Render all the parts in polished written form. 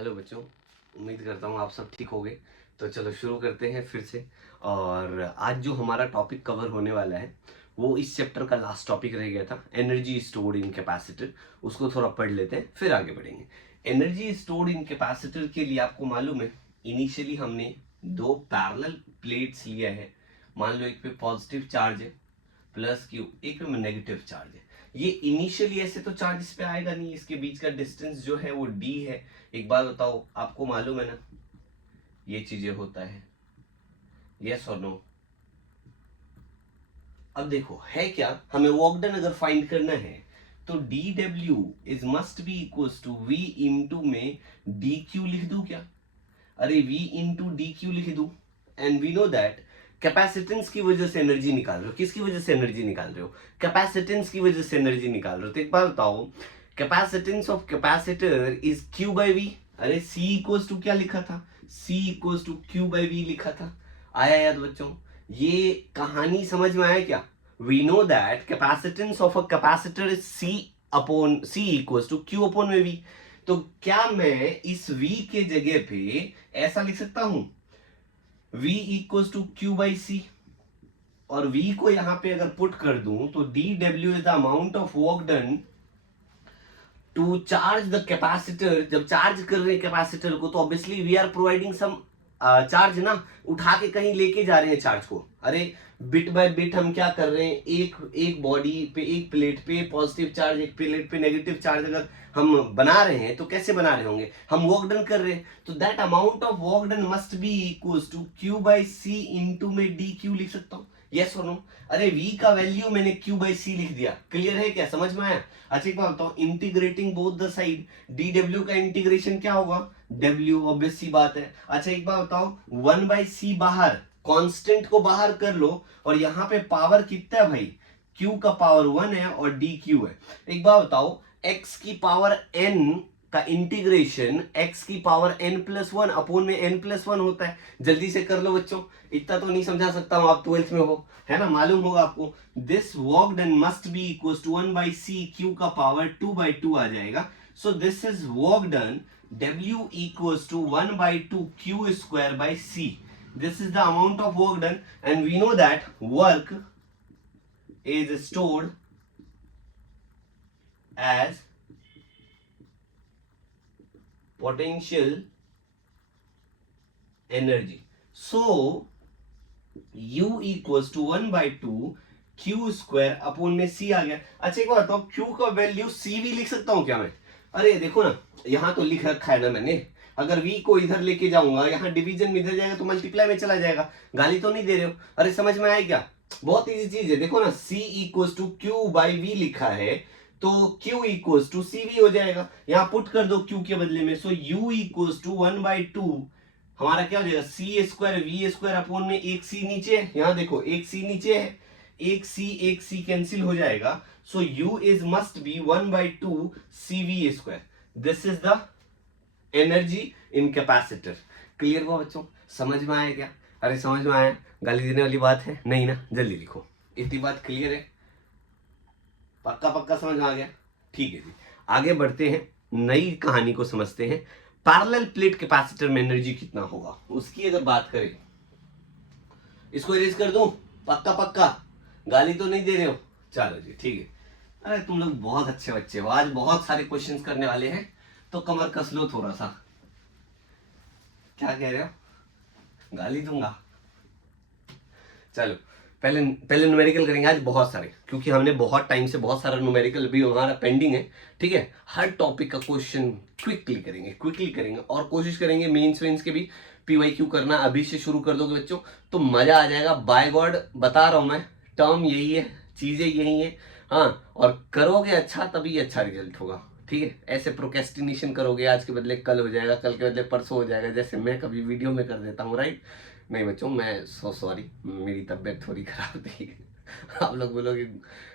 Hello बच्चों, उम्मीद करता हूँ आप सब ठीक होंगे। तो चलो शुरू करते हैं फिर से। और आज जो हमारा टॉपिक कवर होने वाला है वो इस चैप्टर का लास्ट टॉपिक रह गया था, एनर्जी स्टोर्ड इन कैपेसिटर। उसको थोड़ा पढ़ लेते हैं फिर आगे बढ़ेंगे। एनर्जी स्टोर्ड इन कैपेसिटर के लिए आपको मालूम है, इनिशियली हमने दो पैरेलल प्लेट्स लिया है। मान लो एक पे पॉजिटिव चार्ज है प्लस क्यू, एक पे नेगेटिव चार्ज है। ये इनिशियली ऐसे तो चार्ज इस पे आएगा नहीं, इसके बीच का डिस्टेंस जो है वो डी है। एक बात बताओ, आपको मालूम है ना ये चीजें होता है, यस और नो? अब देखो है क्या, हमें वर्क डन अगर फाइंड करना है तो D W is must be equals to V into में डी क्यू लिख दूं क्या? अरे v इंटू डी क्यू लिख दूं। And we know that capacitance की वजह से एनर्जी निकाल रहे हो। किसकी वजह से एनर्जी निकाल रहे हो? कैपेसिटेंस की वजह से एनर्जी निकाल रहे हो। तो एक बार बताओ, capacitance of capacitor is Q by V. अरे c इक्वल्स टू क्या लिखा था? c equals to Q by V लिखा था। आया याद बच्चों? ये कहानी समझ में आया क्या? We know that capacitance of a capacitor is c equals to Q upon में वी। तो क्या मैं इस v के जगह पे ऐसा लिख सकता हूं, v equals to Q by C, और v को यहां पे अगर पुट कर दूं तो D W is the amount of work done to charge the capacitor. जब चार्ज कर रहे हैं कैपेसिटर को तो obviously we are providing some charge ना, उठा के कहीं लेके जा रहे हैं चार्ज को। अरे बिट बाय बिट हम क्या कर रहे हैं, एक एक बॉडी पे, एक प्लेट पे पॉजिटिव चार्ज, एक प्लेट पे नेगेटिव चार्ज अगर हम बना रहे हैं तो कैसे बना रहे होंगे, हम वर्क डन कर रहे हैं। तो that amount of work done must be equals to Q by C into में डी क्यू लिख सकता हूं, यस और नो? अरे v का वैल्यू मैंने q बाई सी लिख दिया। क्लियर है क्या, समझ में आया? अच्छा एक बात बताओ, integrating both the side, dw का इंटीग्रेशन क्या होगा? w, ऑब्वियस सी बात है। अच्छा एक बात बताओ, 1 बाई सी बाहर, कांस्टेंट को बाहर कर लो, और यहाँ पे पावर कितना है भाई? q का पावर 1 है और dq है। एक बात बताओ, x की पावर n का इंटीग्रेशन x की power n plus one upon में n प्लस वन होता है। जल्दी से कर लो बच्चों, इतना तो नहीं समझा सकता हूं, आप 12th में हो, है ना, मालूम होगा आपको। This work done must be equal to 1 by C, Q का पावर 2 बाई 2 आ जाएगा। So this is work done w equals to 1 by 2 Q square by C. This is the amount of work done, and we know that work is stored as potential energy. So u equals to 1 by 2 q square upon में c आ गया। अच्छा एक बात बताओ, q का value c भी लिख सकता हूं क्या मैं? अरे देखो ना, यहां तो लिख रखा है ना मैंने, अगर v को इधर लेके जाऊंगा, यहां डिवीजन में इधर जाएगा तो मल्टीप्लाई में चला जाएगा। गाली तो नहीं दे रहे हो? अरे समझ में आया क्या? बहुत इजी चीज है, देखो ना, c equals to Q by V लिखा है तो q equals to C V हो जाएगा। यहां पुट कर दो q के बदले में, सो u इक्वल्स टू 1 बाई 2, हमारा क्या हो जाएगा, सी स्क्वायर वी स्क्वायर अपॉन में एक सी नीचे है, यहां देखो एक सी नीचे है, एक सी कैंसिल हो जाएगा। So u is must be 1 by 2 C V square. This is the energy in capacitor. Clear हुआ बच्चों? समझ में आया क्या? अरे समझ में आया? गाली देने वाली बात है नहीं ना? जल्दी लिखो, इतनी बात क्लियर है? पक्का पक्का समझ में आ गया? ठीक है जी, आगे बढ़ते हैं, नई कहानी को समझते हैं। पैरेलल प्लेट कैपेसिटर में एनर्जी कितना होगा उसकी अगर बात करें, इसको इरेज कर दूं? पक्का पक्का, गाली तो नहीं दे रहे हो? चलो जी ठीक है। अरे तुम लोग बहुत अच्छे बच्चे हो, आज बहुत सारे क्वेश्चंस करने वाले हैं तो कमर कस लो थोड़ा सा। क्या कह रहे हो? गाली दूंगा? चलो पहले पहले न्यूमेरिकल करेंगे आज बहुत सारे, क्योंकि हमने बहुत टाइम से बहुत सारा न्यूमेरिकल भी हमारा पेंडिंग है। ठीक है, हर टॉपिक का क्वेश्चन क्विकली करेंगे और कोशिश करेंगे मेंस वेंस के भी पीवाईक्यू करना अभी से शुरू कर दोगे बच्चों तो मजा आ जाएगा। बाय गॉड बता रहा हूं मैं, टर्म यही है, चीजें यही है। हाँ, और करोगे अच्छा तभी अच्छा रिजल्ट होगा। ठीक है, ऐसे प्रोकेस्टिनेशन करोगे, आज के बदले कल हो जाएगा, कल के बदले परसों हो जाएगा, जैसे मैं कभी वीडियो में कर देता हूँ, राइट? नहीं बच्चों, मैं सॉरी, मेरी तबीयत थोड़ी खराब थी। आप लोग बोलोगे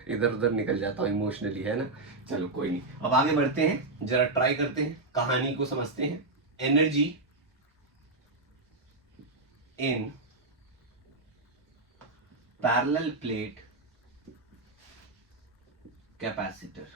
इधर उधर निकल जाता हूँ इमोशनली, है ना? चलो कोई नहीं, अब आगे बढ़ते हैं, जरा ट्राई करते हैं, कहानी को समझते हैं। Energy in parallel plate capacitor.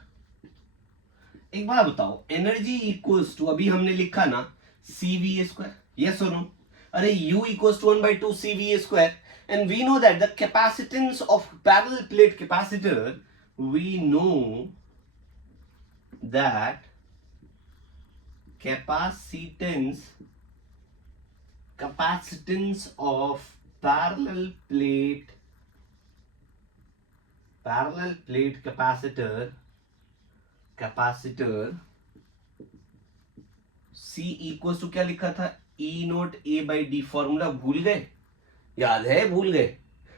एक बात बताओ, एनर्जी इक्वल्स टू, अभी हमने लिखा ना CV square. Yes or no? अरे U equals to 1 by 2 CV square. And we know that the capacitance of parallel plate capacitor, we know that capacitance of parallel plate capacitor C equals to क्या लिखा था, E naught A by D. Formula भूल गए? याद है? भूल गए?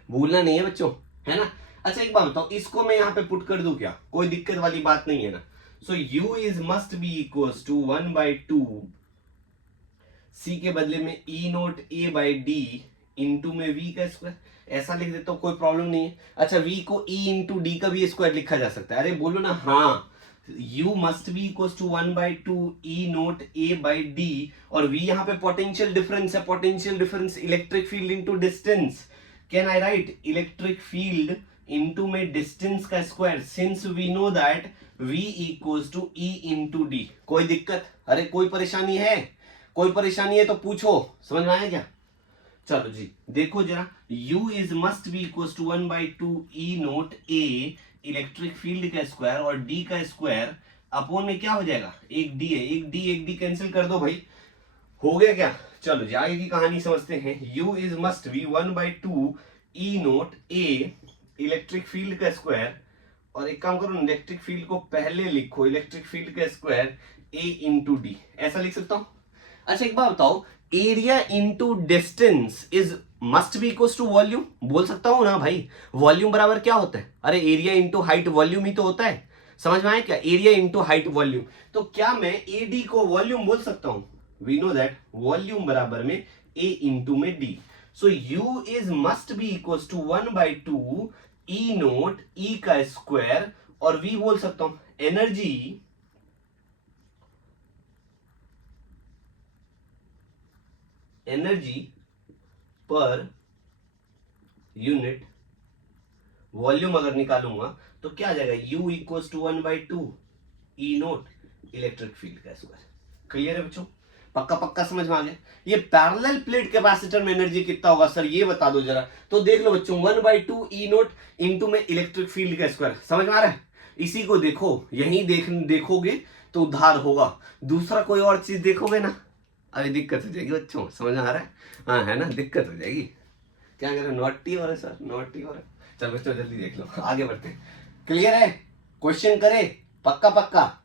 भूलना नहीं है बच्चों, है ना? अच्छा एक बात बताओ, इसको मैं यहाँ पे पुट कर दूं क्या? कोई दिक्कत वाली बात नहीं है ना? So U is must be equals to 1 by 2 C के बदले में E naught A by D into में V का स्क्वायर. ऐसा लिख देता हूं, कोई प्रॉब्लम नहीं है. अच्छा V को E इंटू डी का भी स्क्वायर लिखा जा सकता है. अरे बोलो ना हाँ. U must be equals to 1 by 2 E naught A by D, और V यहाँ पे पोटेंशियल डिफरेंस है. Potential difference electric field into distance. Can I write electric field into में डिस्टेंस का square, since we know that V equals to E into D. कोई दिक्कत? अरे कोई परेशानी है? कोई परेशानी है तो पूछो. समझ में आया क्या? चलो जी देखो जरा, U is must be equals to 1 by 2 E naught A electric field का स्क्वायर, और D का स्क्वायर अपोन में क्या हो जाएगा, एक D है. एक D कैंसिल कर दो भाई. हो गया क्या? चलो जी आगे की कहानी समझते हैं. U is must be 1 by 2 E naught A electric field का स्क्वायर, और एक काम करो इलेक्ट्रिक फील्ड को पहले लिखो, इलेक्ट्रिक फील्ड का स्क्वायर A इंटू डी. ऐसा लिख सकता हूं. अच्छा एक बात बताओ, area into distance is must be equal to volume. बोल सकता हूं ना भाई? वॉल्यूम बराबर क्या होता है? अरे एरिया इंटू हाइट वॉल्यूम ही तो होता है. समझ में आया क्या? Area into height volume. तो क्या मैं एडी को वॉल्यूम बोल सकता हूं? वी नो दैट वॉल्यूम बराबर में ए इंटू में D. So U is must be equal to 1 by 2 E naught E का स्क्वायर, और वी बोल सकता हूं एनर्जी पर यूनिट वॉल्यूम. अगर निकालूंगा तो क्या आ जाएगा, U equals to 1 by 2 E naught electric field का स्क्वायर. क्लियर है बच्चों? पक्का पक्का समझ में आ गया? ये पैरेलल प्लेट कैपेसिटर में एनर्जी कितना होगा सर ये बता दो जरा. तो देख लो बच्चों, 1 बाई 2 E नोट इंटू में इलेक्ट्रिक फील्ड का स्क्वायर. समझ में आ रहा है? इसी को देखो, यही देखोगे तो उधार होगा. दूसरा कोई और चीज देखोगे ना, अभी दिक्कत हो जाएगी बच्चों. समझ में आ रहा है? हाँ है ना, दिक्कत हो जाएगी. क्या कह रहे, नॉटी हो रहे सर, नॉटी हो रहे. चल बच्चों जल्दी देख लो, आगे बढ़ते हैं. क्लियर है? क्वेश्चन करे पक्का पक्का.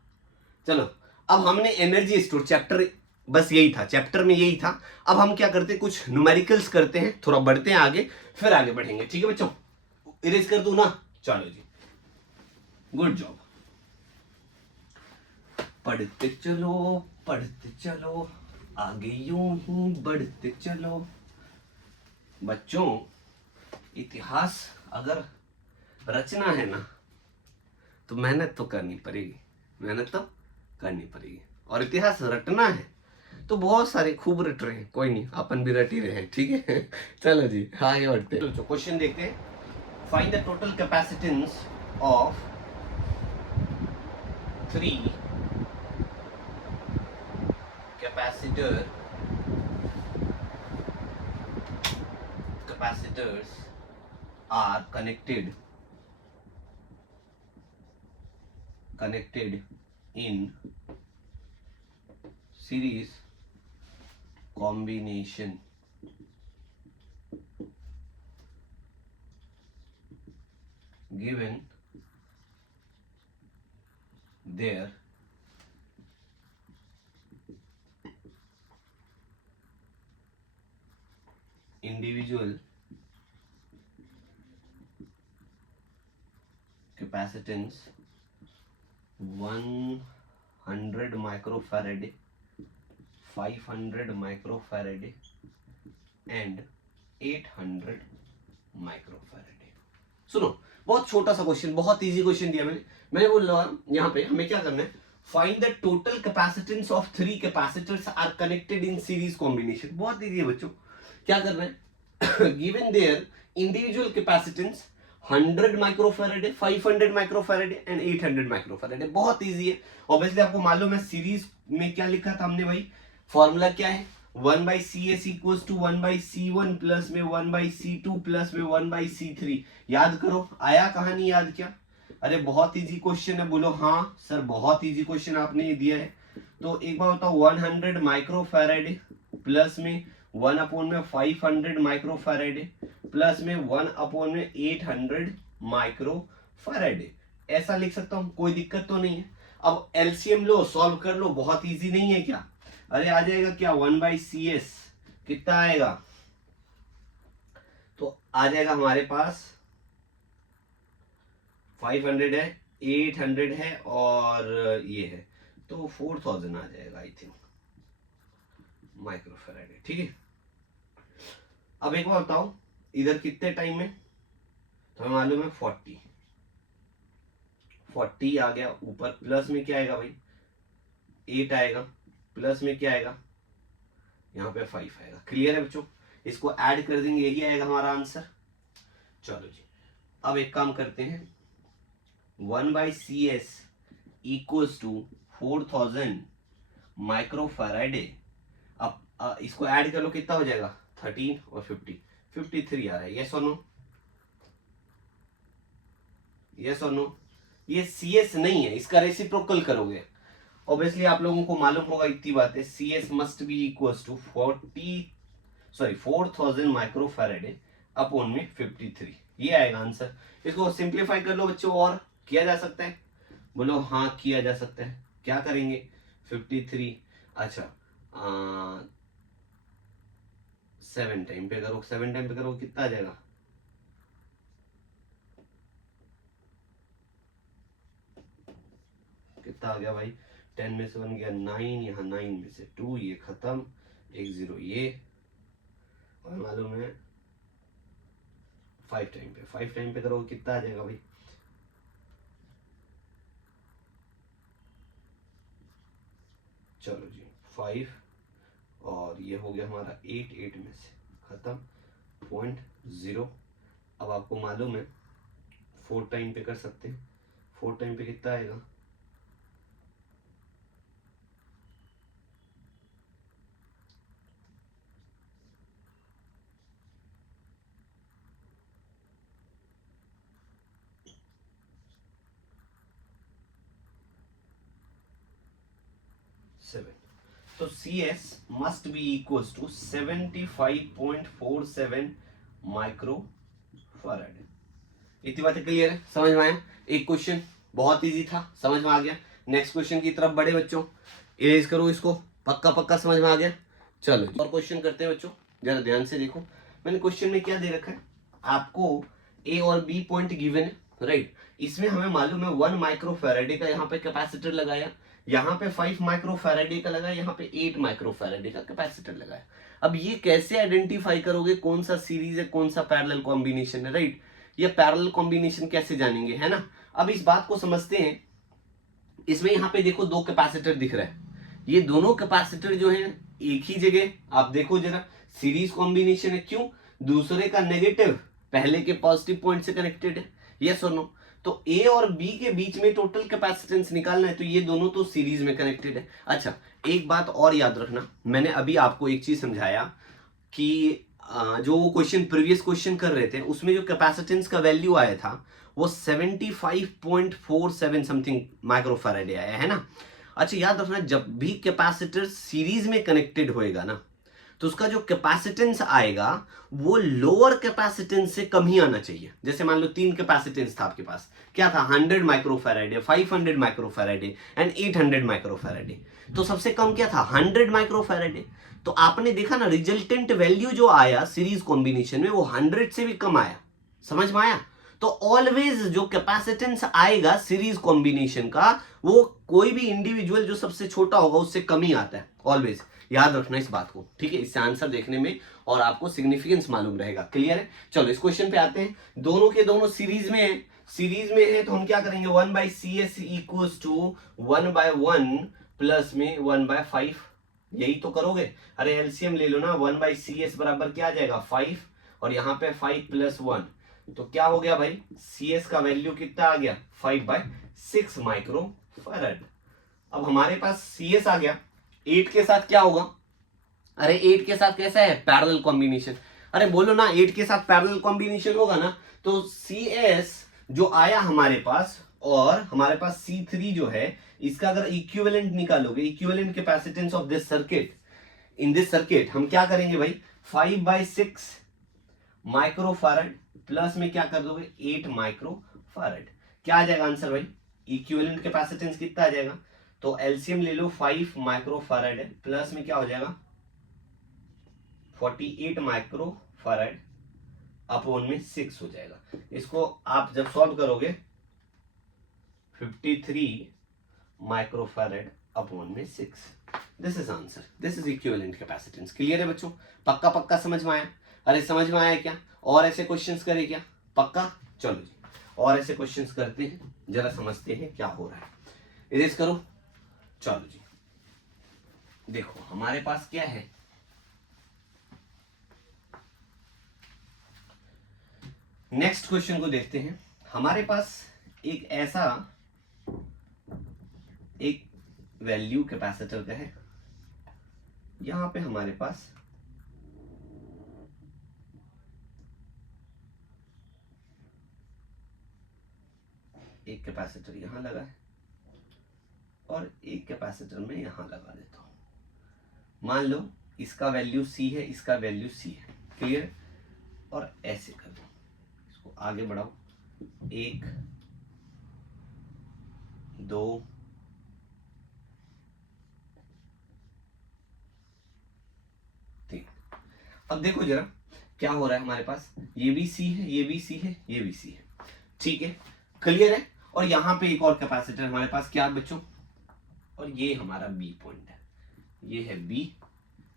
चलो अब हमने एनर्जी स्टोर चैप्टर, बस यही था चैप्टर में, यही था. अब हम क्या करते हैं, कुछ न्यूमेरिकल्स करते हैं, थोड़ा बढ़ते हैं आगे, फिर आगे बढ़ेंगे. ठीक है बच्चों? इरेज कर दूं ना? चलो जी, गुड जॉब. पढ़ते चलो आगे यूं ही बढ़ते चलो. बच्चों इतिहास अगर रचना है ना तो मेहनत तो करनी पड़ेगी. और इतिहास रटना है तो बहुत सारे खूब रट रहे हैं, कोई नहीं अपन भी रट ही रहे हैं. ठीक है चलो जी आगे बढ़ते हैं. क्वेश्चन देखते हैं. Find the total capacitance of 3 capacitors are connected in series combination. Given their individual capacitance 100 microfarad, 500 microfarad and 800 microfarad. सुनो, बहुत छोटा सा क्वेश्चन, बहुत इजी क्वेश्चन दिया मैंने बोल रहा हूं यहाँ पे हमें क्या करना है, find the total capacitance of 3 capacitors are connected in series combination. बहुत इजी है बच्चों. क्या करना है, given their individual capacitance 100 microfarad, 500 microfarad and 800 microfarad. बहुत इजी है. ऑब्वियसली आपको मालूम है सीरीज में क्या लिखा था हमने भाई, फॉर्मूला क्या है, 1/CS equal to 1/C1 plus में 1/C2 प्लस में 1/C3। याद करो, आया कहानी याद क्या? अरे बहुत इजी क्वेश्चन है, बोलो हाँ सर बहुत इजी क्वेश्चन आपने दिया है। तो एक बार बताओ, 100 माइक्रोफैराड प्लस में 1/500 माइक्रोफैराड प्लस में 1/800 माइक्रोफैराड, ऐसा लिख सकता हूं, कोई दिक्कत तो नहीं है। अब एलसीएम लो, सॉल्व कर लो, बहुत इजी नहीं है क्या? अरे आ जाएगा क्या, 1/CS कितना आएगा, तो आ जाएगा हमारे पास 500 है, 800 है और ये है, तो 4000 आ जाएगा आई थिंक माइक्रोफैराड है, ठीक है। अब एक बार बताओ, इधर कितने टाइम में, तो हमें मालूम है 40 आ गया, ऊपर प्लस में क्या आएगा भाई 8 आएगा, प्लस में क्या आएगा यहाँ पे 5 आएगा। क्लियर है बच्चों, इसको ऐड कर देंगे, यही आएगा हमारा आंसर। चलो जी, अब एक काम करते हैं, 1/CS इक्वल्स टू 4000 माइक्रोफैराडे। अब इसको ऐड कर लो, कितना हो जाएगा 13 और 53 आ रहा है। यस और नो, यस और नो, ये CS नहीं है, इसका रेसिप्रोकल करोगे। ऑब्वियसली आप लोगों को मालूम होगा इतनी बात है, CS must be equals to 4000 microfarad upon में 53, ये आएगा आंसर। इसको सिंप्लीफाई कर लो बच्चों, और किया जा सकता है, बोलो हाँ किया जा सकता है। क्या करेंगे 53, अच्छा 7 टाइम पे करो, 7 टाइम पे करो कितना आ जाएगा, कितना आ गया भाई, 10 में से 1 गया 9, यहाँ 9 में से 2, ये खत्म, 1 0 ये, और मालूम है 5 टाइम पे करोगे कितना आ जाएगा भाई, चलो जी 5, और ये हो गया हमारा 8 में से खत्म 0.0। अब आपको मालूम है 4 टाइम पे कर सकते हैं, 4 टाइम पे कितना आएगा, तो CS must be equals to 75.47 microfarad. इतनी बातें क्लियर है, समझ में आया? एक क्वेश्चन बहुत इजी था, समझ में आ गया। नेक्स्ट क्वेश्चन की तरफ बढ़े बच्चों, इरेज करो इसको, पक्का पक्का समझ में आ गया। चलो और क्वेश्चन करते हैं बच्चों, जरा ध्यान से देखो। मैंने क्वेश्चन में क्या दे रखा है आपको, A और B पॉइंट गिवन है, राइट। इसमें हमें मालूम है 1 माइक्रोफैराडे का यहाँ पे कैपेसिटर लगाया, यहाँ पे 5 माइक्रोफैराडे का लगाया, यहाँ पे 8 माइक्रोफैराडे का कैपेसिटर लगाया। अब ये कैसे आइडेंटिफाई करोगे कौन सा सीरीज है कौन सा पैरेलल कॉम्बिनेशन है, राइट। ये पैरेलल कॉम्बिनेशन कैसे जानेंगे, है ना। अब इस बात को समझते हैं, इसमें यहाँ पे देखो 2 कैपेसिटर दिख रहा है, ये दोनों कैपेसिटर जो है एक ही जगह, आप देखो जरा सीरीज कॉम्बिनेशन है, क्यों, दूसरे का नेगेटिव पहले के पॉजिटिव पॉइंट से कनेक्टेड है, यस और नो। तो ए और बी के बीच में टोटल कैपेसिटेंस निकालना है, तो ये दोनों तो सीरीज में कनेक्टेड है। अच्छा एक बात और याद रखना, मैंने अभी आपको एक चीज समझाया कि जो क्वेश्चन प्रीवियस क्वेश्चन कर रहे थे उसमें जो कैपेसिटेंस का वैल्यू आया था वो 75.47 समथिंग माइक्रोफैराडे आया है ना। अच्छा याद रखना, जब भी कैपेसिटर सीरीज में कनेक्टेड होएगा ना, तो उसका जो कैपेसिटेंस आएगा वो लोअर कैपेसिटेंस से कम ही आना चाहिए। जैसे मान लो 3 कैपेसिटेंस था आपके पास, क्या था 100 माइक्रोफैराडे, 500 माइक्रोफैराडे एंड 800 माइक्रोफैराडे, तो सबसे कम क्या था 100 माइक्रोफैराडे। तो आपने देखा ना रिजल्टेंट वैल्यू जो आया सीरीज कॉम्बिनेशन में वो 100 से भी कम आया, समझ में आया। तो ऑलवेज जो कैपेसिटेंस आएगा सीरीज कॉम्बिनेशन का वो कोई भी इंडिविजुअल जो सबसे छोटा होगा उससे कम ही आता है, ऑलवेज याद रखना इस बात को, ठीक है। इससे आंसर देखने में और आपको सिग्निफिकेंस मालूम रहेगा, क्लियर है। चलो इस क्वेश्चन पे आते हैं, दोनों के दोनों सीरीज में है, सीरीज में है तो हम क्या करेंगे 1/CS इक्वल्स टू 1/1 प्लस में 1/5, यही तो करोगे। अरे एलसीएम ले लो ना, 1/CS बराबर क्या आ जाएगा 5, और यहाँ पे 5 + 1, तो क्या हो गया भाई CS का वैल्यू कितना आ गया 5/6 माइक्रोफैराड। अब हमारे पास CS आ गया, 8 के साथ क्या होगा अरे 8 के साथ कैसा है, पैरेलल कॉम्बिनेशन। अरे बोलो ना 8 के साथ पैरेलल कॉम्बिनेशन होगा ना, तो CS जो आया हमारे पास, और हमारे पास C3 जो है, इसका अगर इक्विवेलेंट निकालोगे, equivalent capacitance of this circuit, in this circuit हम क्या करेंगे भाई, 5/6 माइक्रोफैरड प्लस में क्या कर दोगे 8 माइक्रोफैरड। क्या आ जाएगा आंसर भाई, इक्विवेलेंट कैपेसिटेंस कितना आ जाएगा, तो एलसीएम ले लो, 5 माइक्रोफैरड है, प्लस में क्या हो जाएगा 48 माइक्रोफैरड अपॉन में 6 हो जाएगा। इसको आप जब सॉल्व करोगे 53 माइक्रोफैरड अपॉन में 6, this is answer, this is equivalent capacitance. Clear है बच्चों, पक्का पक्का समझ में आया? अरे समझ में आया क्या? और ऐसे क्वेश्चंस करे क्या? पक्का? चलो जी और ऐसे क्वेश्चंस करते हैं, जरा समझते हैं क्या हो रहा है। इरेज करो, चलो जी देखो हमारे पास क्या है, नेक्स्ट क्वेश्चन को देखते हैं। हमारे पास एक ऐसा एक वैल्यू कैपेसिटर का है, यहां पे हमारे पास एक कैपेसिटर यहां लगा है और एक कैपेसिटर में यहां लगा देता हूं। मान लो इसका वैल्यू C है, इसका वैल्यू C है, क्लियर? और ऐसे कर दो, इसको आगे बढ़ाओ, 1 2 3। अब देखो जरा क्या हो रहा है हमारे पास, ये भी C है, ये भी C है, ये भी C है, ठीक है, क्लियर है? और यहां पे एक और कैपेसिटर हमारे पास क्या है बच्चों, और ये हमारा B पॉइंट है, ये है B,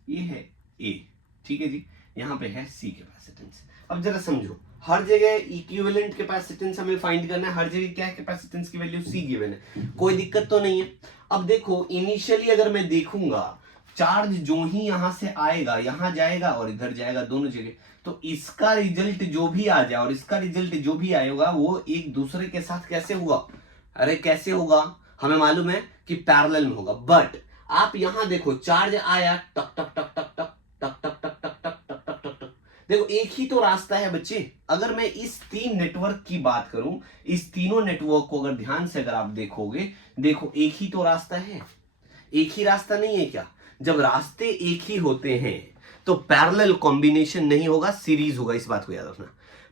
ये है A, ठीक है जी, यहां पे है C कैपेसिटेंस। अब जरा समझो, हर जगह इक्विवेलेंट कैपेसिटेंस हमें फाइंड करना है, हर जगह क्या है, कैपेसिटेंस की वैल्यू C गिवन है, कोई दिक्कत तो नहीं है। अब देखो इनिशियली अगर मैं देखूंगा, चार्ज जो ही यहां से आएगा यहां जाएगा और इधर जाएगा दोनों जगह, तो इसका रिजल्ट जो भी आ जाए और इसका रिजल्ट जो भी आएगा वो एक दूसरे के साथ कैसे होगा, अरे कैसे होगा, हमें मालूम है कि पैरेलल में होगा। बट आप यहां देखो, चार्ज आया, टक टक टक टक टक टक टक टक टक टक टक टक टक टक, देखो एक ही तो रास्ता है बच्चे। अगर मैं इस 3 नेटवर्क की बात करूं, इस तीनों नेटवर्क को अगर ध्यान से अगर आप देखोगे, देखो एक ही तो रास्ता है, एक ही रास्ता नहीं है क्या? जब रास्ते एक ही होते हैं तो पैरेलल कॉम्बिनेशन नहीं होगा, सीरीज होगा, इस बात को याद रखना।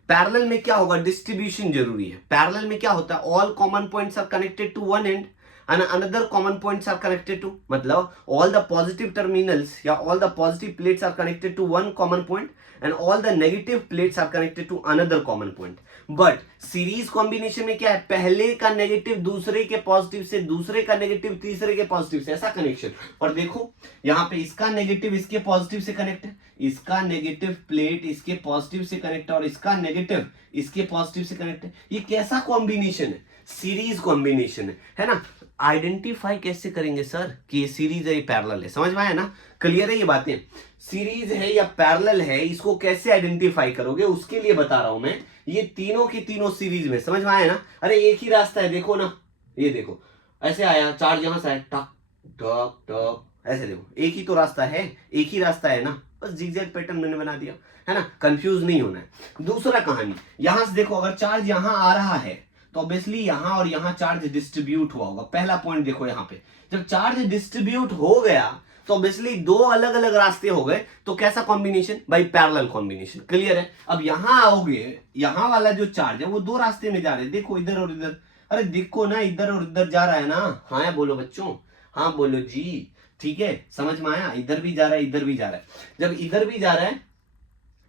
पैरेलल में क्या होगा, डिस्ट्रीब्यूशन जरूरी है। पैरेलल में क्या होता है, all common points are connected to one end and another common points are connected to, मतलब all the positive terminals या all the positive plates are connected to one common point and all the negative plates are connected to another common point. But series combination में क्या है, पहले का negative दूसरे के positive से, दूसरे का नेगेटिव तीसरे के पॉजिटिव से, ऐसा कनेक्शन। और देखो यहाँ पे इसका नेगेटिव इसके पॉजिटिव से कनेक्ट है, इसका नेगेटिव प्लेट इसके पॉजिटिव से कनेक्ट है और इसका नेगेटिव इसके पॉजिटिव से कनेक्ट है। ये कैसा कॉम्बिनेशन है, सीरीज कॉम्बिनेशन है ना। आइडेंटिफाई कैसे करेंगे सर कि ये सीरीज है ये पैरेलल है, समझ में आया ना, क्लियर है ये बातें, सीरीज है या पैरेलल है, इसको कैसे आइडेंटिफाई करोगे उसके लिए बता रहा हूं मैं। ये तीनों की तीनों सीरीज में, समझ में आया ना। अरे एक ही रास्ता है, देखो ना, ये देखो ऐसे आया, चार्ज यहां से आया, टक टक टक, ऐसे देखो एक ही तो रास्ता है, एक ही रास्ता है ना, बस जिगजैग पैटर्न मैंने बना दिया है ना, कंफ्यूज नहीं होना है। दूसरा कहानी, यहां से देखो अगर चार्ज यहां आ रहा है तो ऑब्वियसली यहां और यहां चार्ज डिस्ट्रीब्यूट हुआ होगा। पहला पॉइंट देखो, यहां पे जब चार्ज डिस्ट्रीब्यूट हो गया तो ऑब्वियसली दो अलग अलग रास्ते हो गए, तो कैसा कॉम्बिनेशन भाई, पैरेलल कॉम्बिनेशन, क्लियर है। अब यहां आओगे, यहां वाला जो चार्ज है वो दो रास्ते में जा रहे हैं, देखो इधर और इधर, अरे देखो ना इधर और इधर जा रहा है ना, हाँ बोलो बच्चों, हाँ बोलो जी, ठीक है, समझ में आया, इधर भी जा रहा है इधर भी जा रहा है। जब इधर भी जा रहा है,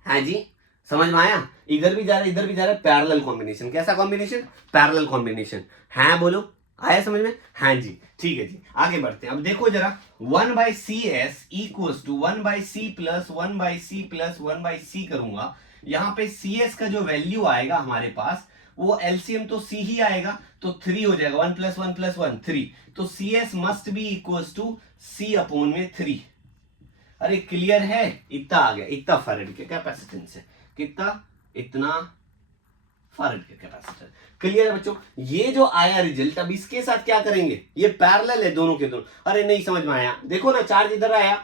हाँ जी समझ में आया, इधर भी जा रहा है इधर भी जा रहा है, पैरेलल कॉम्बिनेशन, कैसा कॉम्बिनेशन, पैरेलल कॉम्बिनेशन, हाँ बोलो, आया समझ में, हाँ जी ठीक है जी, आगे बढ़ते हैं। अब देखो जरा, 1/CS equals to 1/C plus 1/C plus 1/C करूंगा, यहाँ पे CS का जो वैल्यू आएगा हमारे पास, वो एलसीएम तो C ही आएगा, तो 3 हो जाएगा, 1 + 1 + 1 3, तो CS must be equals to C upon में 3। अरे क्लियर है, इतना आ गया, इतना फैरेड के कैपेसिटेंस है, कितना, इतना फैरेड के कैपेसिटर, क्लियर है बच्चों। ये जो आया रिजल्ट, अब इसके साथ क्या करेंगे, ये पैरेलल है दोनों के दोनों। अरे नहीं समझ में आया, देखो ना चार्ज इधर आया,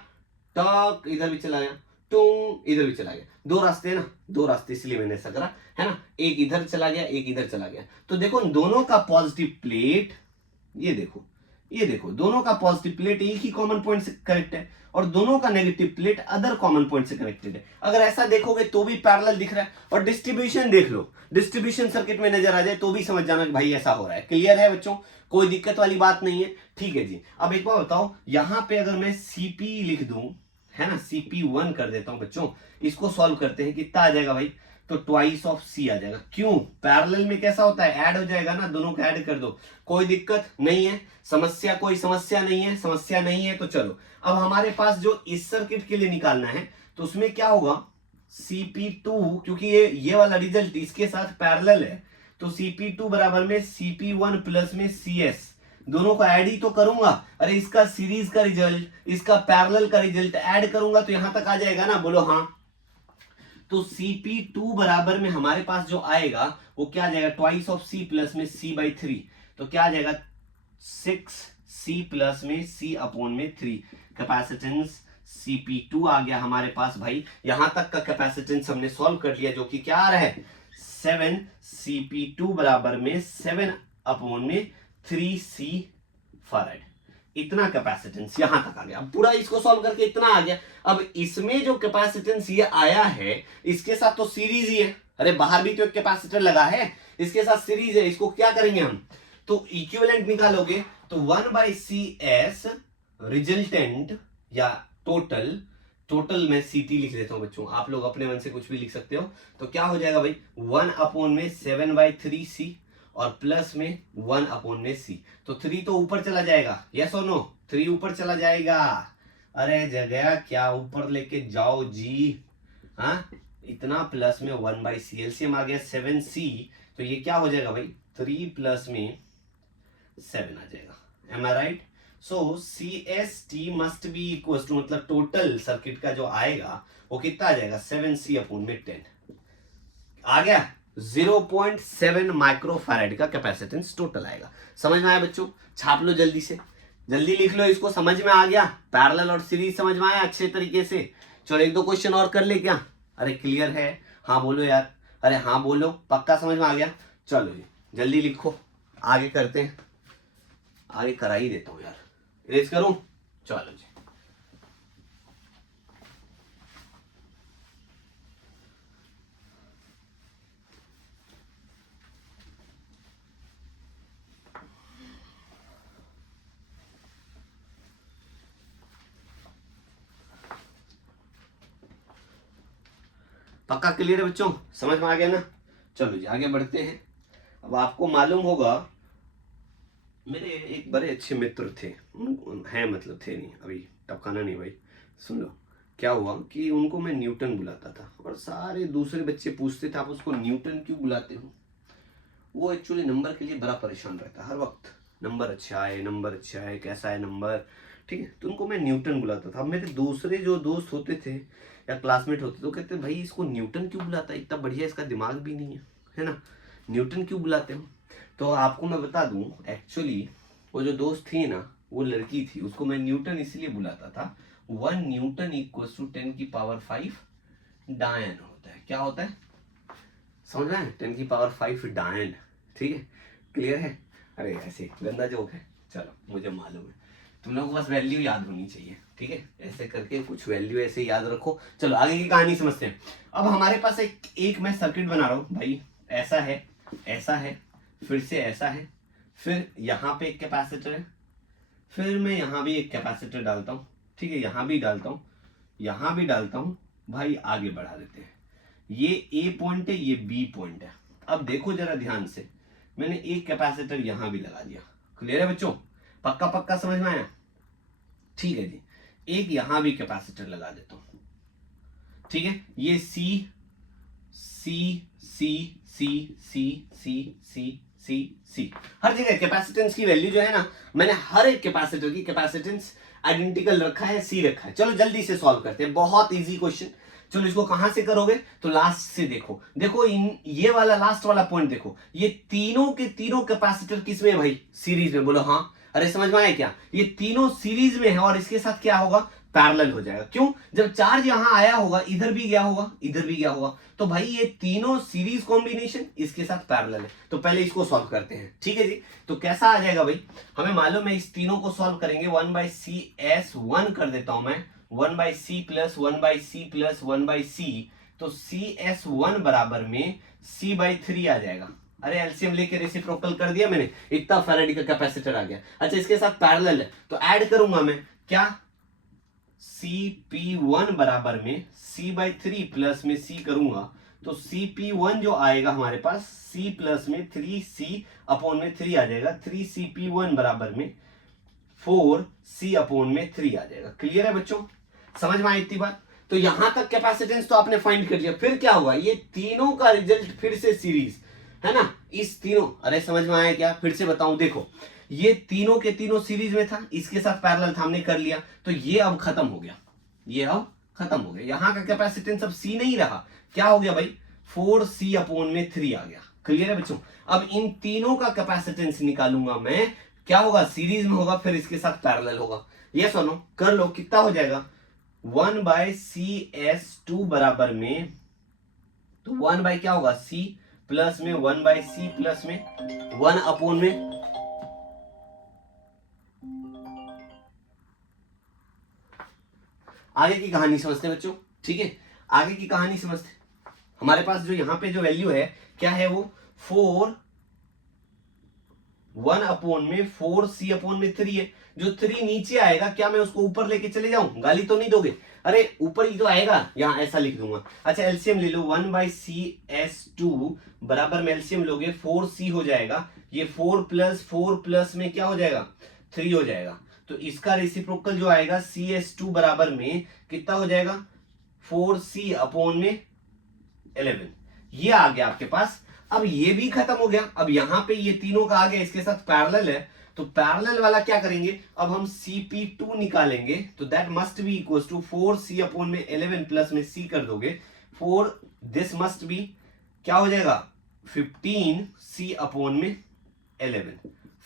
टक इधर भी चला गया, टूं इधर भी चला गया। दो रास्ते है ना, दो रास्ते, इसलिए मैंने ऐसा करा है ना, एक इधर चला गया एक इधर चला गया। तो देखो दोनों का पॉजिटिव प्लेट, ये देखो ये देखो, दोनों का पॉजिटिव प्लेट एक ही कॉमन पॉइंट से कनेक्ट है और दोनों का negative plate other common point से कनेक्टेड है। अगर ऐसा देखोगे तो भी पैरेलल दिख रहा है, और डिस्ट्रीब्यूशन देख लो, डिस्ट्रीब्यूशन सर्किट में नजर आ जाए तो भी समझ जाना कि भाई ऐसा हो रहा है। क्लियर है बच्चों, कोई दिक्कत वाली बात नहीं है। ठीक है जी, अब एक बार बताओ, यहां पे अगर मैं सीपी लिख दूं, है ना, CP1 कर देता हूं बच्चों, इसको सॉल्व करते हैं, कितना आ जाएगा भाई, तो ट्वाइस ऑफ C आ जाएगा। क्यों, पैरेलल में कैसा होता है, ऐड हो जाएगा ना, दोनों को ऐड कर दो, कोई दिक्कत नहीं है। समस्या, कोई समस्या नहीं है, समस्या नहीं है। तो चलो अब हमारे पास जो इस सर्किट के लिए निकालना है, तो उसमें क्या होगा, CP2, क्योंकि ये वाला रिजल्ट इसके साथ पैरेलल है, तो CP2 बराबर में CP1 प्लस में CS, दोनों को ऐड ही तो करूंगा। अरे इसका सीरीज का रिजल्ट, इसका पैरेलल का रिजल्ट ऐड करूंगा तो यहां तक आ जाएगा ना, बोलो हाँ। तो CP2 बराबर में हमारे पास जो आएगा वो क्या आ जाएगा, ट्वाइस ऑफ C प्लस में C/3, तो क्या आ जाएगा 6C प्लस में C/3। कैपेसिटेंस CP2 आ गया हमारे पास भाई। यहां तक का कैपेसिटेंस हमने सॉल्व कर लिया, जो कि क्या आ रहा है 7 CP2 बराबर में 7/3C फैराड। इतना कैपेसिटेंस यहां तक आ गया। अब पूरा इसको सॉल्व करके इतना आ गया। अब इसमें जो कैपेसिटेंस ये आया है, इसके साथ तो सीरीज ही है, अरे बाहर भी तो एक कैपेसिटर लगा है, इसके साथ सीरीज है। इसको क्या करेंगे हम, तो इक्विवेलेंट निकालोगे तो 1/CS रिजल्टेंट या टोटल, टोटल में CT लिख देता हूं बच्चों, आप लोग अपने मन से कुछ भी लिख सकते हो। तो क्या हो जाएगा भाई, 1/7/3C और प्लस में 1/C। तो 3 तो ऊपर चला जाएगा, यस और नो, 3 ऊपर चला जाएगा। अरे जगह क्या ऊपर लेके जाओ जी, हाँ, इतना प्लस में 1/C, एलसीएम आ गया 7C, तो ये क्या हो जाएगा भाई, 3 प्लस में 7 आ जाएगा। Am I right? So CST must be equal to, मतलब टोटल सर्किट का जो आएगा वो कितना आ जाएगा, 7C/10 आ गया। 0.7 माइक्रोफैराड का कैपेसिटेंस टोटल आएगा। समझ में आया बच्चों, छाप लो जल्दी से, जल्दी लिख लो इसको। समझ में आ गया, पैरेलल और सीरीज समझ में आया अच्छे तरीके से। चलो एक दो क्वेश्चन और कर ले क्या, अरे क्लियर है, हाँ बोलो यार, अरे हाँ बोलो, पक्का समझ में आ गया। चलो जी जल्दी लिखो, आगे करते हैं, आगे करा ही देता हूँ यार, इरेज करूं, चलो जी। पक्का क्लियर है बच्चों, समझ में आ गया ना। चलो जी आगे बढ़ते हैं। अब आपको मालूम होगा, मेरे एक बड़े अच्छे मित्र थे, हैं मतलब थे नहीं, अभी टपकाना नहीं भाई, सुन लो। क्या हुआ कि उनको मैं न्यूटन बुलाता था, और सारे दूसरे बच्चे पूछते थे आप उसको न्यूटन क्यों बुलाते हो। वो एक्चुअली नंबर के लिए बड़ा परेशान रहता है हर वक्त, नंबर अच्छा है, नंबर अच्छा है, कैसा है नंबर, ठीक है। तो उनको मैं न्यूटन बुलाता था। अब मेरे दूसरे जो दोस्त होते थे या क्लासमेट होते तो कहते भाई इसको न्यूटन क्यों बुलाता है, इतना बढ़िया इसका दिमाग भी नहीं है ना, न्यूटन क्यों बुलाते हो। तो आपको मैं बता दूं, एक्चुअली वो जो दोस्त थी ना, वो लड़की थी, उसको मैं न्यूटन इसलिए बुलाता था, 1 न्यूटन इक्वल्स टू 10⁵ डायन होता है। क्या होता है, समझ रहे हैं, 10⁵ डायन, ठीक है, क्लियर है। अरे ऐसे गंदा जोक है, चलो मुझे मालूम है, तुम लोगों को बस वैल्यू याद होनी चाहिए, ठीक है, ऐसे करके कुछ वैल्यू ऐसे याद रखो। चलो आगे की कहानी समझते हैं। अब हमारे पास एक मैं सर्किट बना रहा हूं भाई, ऐसा है, ऐसा है, फिर से ऐसा है, फिर यहाँ पे एक कैपेसिटर है, फिर मैं यहाँ भी एक कैपेसिटर डालता हूँ, ठीक है, यहाँ भी डालता हूँ, यहाँ भी डालता हूँ भाई। आगे बढ़ा देते हैं, ये A पॉइंट है, ये B पॉइंट है। अब देखो जरा ध्यान से, मैंने एक कैपेसिटर यहाँ भी लगा दिया। क्लियर है बच्चों, पक्का पक्का समझ में आया, ठीक है जी। एक यहाँ भी कैपेसिटर लगा देता हूँ, ठीक है, ये C C C C C C C C C, हर जगह कैपेसिटेंस की वैल्यू जो है ना, मैंने हर एक कैपेसिटर की कैपेसिटेंस आइडेंटिकल रखा है, C रखा है। चलो जल्दी से सॉल्व करते हैं, बहुत इजी क्वेश्चन। चलो इसको कहां से करोगे, तो लास्ट से देखो, देखो ये वाला लास्ट वाला पॉइंट देखो, ये तीनों के तीनों कैपेसिटर किसमें है भाई, सीरीज में, बोलो हाँ। अरे समझ में आया क्या, ये तीनों सीरीज में है और इसके साथ क्या होगा, पैरेलल हो जाएगा। क्यों? जब चार्ज यहां आया होगा इधर भी गया होगा, इधर भी गया होगा, तो भाई ये तीनों सीरीज कॉम्बिनेशन इसके साथ पैरेलल है। तो पहले इसको सॉल्व करते हैं, ठीक है जी। तो कैसा आ जाएगा भाई, हमें मालूम है इस तीनों को सॉल्व करेंगे 1/CS1 कर देता हूं मैं, 1/C plus 1/C plus 1/C, तो CS1 बराबर में C/3 आ जाएगा। अरे एलसीएम लेके रेसिप्रोकल कर दिया मैंने, इतना फैराडे का कैपेसिटर आ गया। अच्छा इसके साथ पैरेलल है तो ऐड करूंगा मैं क्या, CP1 बराबर में C/3 प्लस में C करूंगा तो CP1 जो आएगा हमारे पास C प्लस में 3C अपॉन में 3 आ जाएगा, 3CP1 बराबर में 4C अपॉन में 3 आ जाएगा। क्लियर है बच्चों, समझ में आई इतनी बात? तो यहां तक कैपेसिटेंस तो आपने फाइंड कर लिया। फिर क्या हुआ, ये तीनों का रिजल्ट फिर से सीरीज है ना, इस तीनों, अरे समझ में आया क्या? फिर से बताऊं, देखो ये तीनों के तीनों सीरीज में था, इसके साथ पैरेलल था, हमने कर लिया, तो ये अब खत्म हो गया, ये अब खत्म हो गया। यहां का कैपेसिटेंस अब C नहीं रहा, क्या हो गया भाई, 4C अपॉन में 3 आ गया। क्लियर है बच्चों? अब इन तीनों का कैपेसिटेंस निकालूंगा मैं, क्या होगा, सीरीज में होगा, फिर इसके साथ पैरेलल होगा। ये सुनो कर लो, कितना हो जाएगा, 1/CS2 बराबर में, तो 1 बाय क्या होगा, C प्लस में 1/C प्लस में 1 अपॉन में, आगे की कहानी समझते बच्चों, ठीक है, आगे की कहानी समझते। हमारे पास जो यहां पे जो वैल्यू है क्या है, वो 1 अपॉन में 4C अपॉन में 3 है। जो 3 नीचे आएगा, क्या मैं उसको ऊपर लेके चले जाऊं? गाली तो नहीं दोगे? अरे ऊपर ही तो आएगा, यहां ऐसा लिख दूंगा। अच्छा एलसीएम ले लो, 1/CS2 बराबर में एलसीएम लोगे 4C हो जाएगा, ये 4 प्लस में क्या हो जाएगा, 3 हो जाएगा। तो इसका रेसिप्रोकल जो आएगा CS2 बराबर में कितना हो जाएगा, 4C अपॉन में 11, ये आ गया आपके पास। अब ये भी खत्म हो गया, अब यहां पे ये तीनों का आ गया, इसके साथ पैरेलल है, तो पैरेलल वाला क्या करेंगे, अब हम CP2 निकालेंगे, तो that must be equals to 4C upon में 11 प्लस में C कर दोगे, 4 दिस मस्ट बी क्या हो जाएगा, 15C अपॉन में 11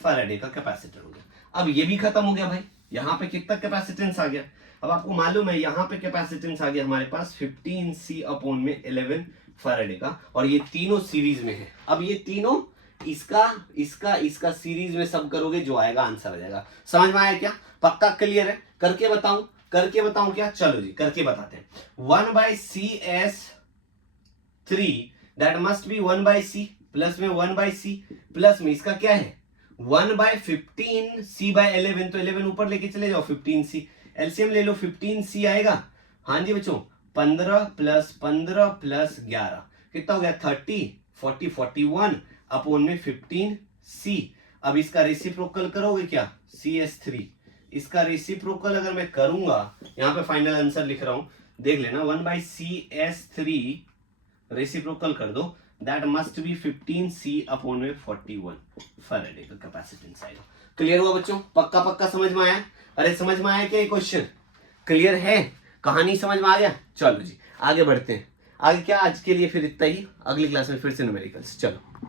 फैराडे का कैपेसिटर हो गया। अब ये भी खत्म हो गया भाई, यहां पे कितना कैपेसिटेंस आ गया, अब आपको मालूम है यहां पे कैपेसिटेंस आ गया हमारे पास 15C अपॉन में 11 फैराडे का, और ये तीनों सीरीज में है। अब ये तीनों इसका सीरीज में सब करोगे, जो आएगा आंसर आ जाएगा। समझ में आया क्या? पक्का क्लियर है? करके बताऊं क्या? चलो जी करके बताते हैं। 1/CS3 that must B 1/C plus में 1/C प्लस में इसका क्या है 1/15C/11, तो 11 ऊपर लेके चले जाओ, 15C एलसीएम ले लो, 15C आएगा, हाँ जी बच्चों, 15 प्लस 11 कितना हो गया, 30, 40, 41 अपॉन में 15C। अब इसका रेसिप्रोकल करोगे क्या, CS3, इसका रेसिप्रोकल अगर मैं करूंगा, यहां पे फाइनल आंसर लिख रहा हूं, देख लेना, 1/CS3 रेसिप्रोकल कर दो, that must B 15C upon में 41 फैराडे का कैपेसिटेंस आएगा। क्लियर हुआ बच्चों? पक्का समझ में आया? अरे समझ में आया क्या ये क्वेश्चन? क्लियर है? कहानी समझ में आ गया? चलो जी आगे बढ़ते हैं। आगे क्या, आज के लिए फिर इतना ही, अगली क्लास में फिर से न्यूमेरिकल्स। चलो।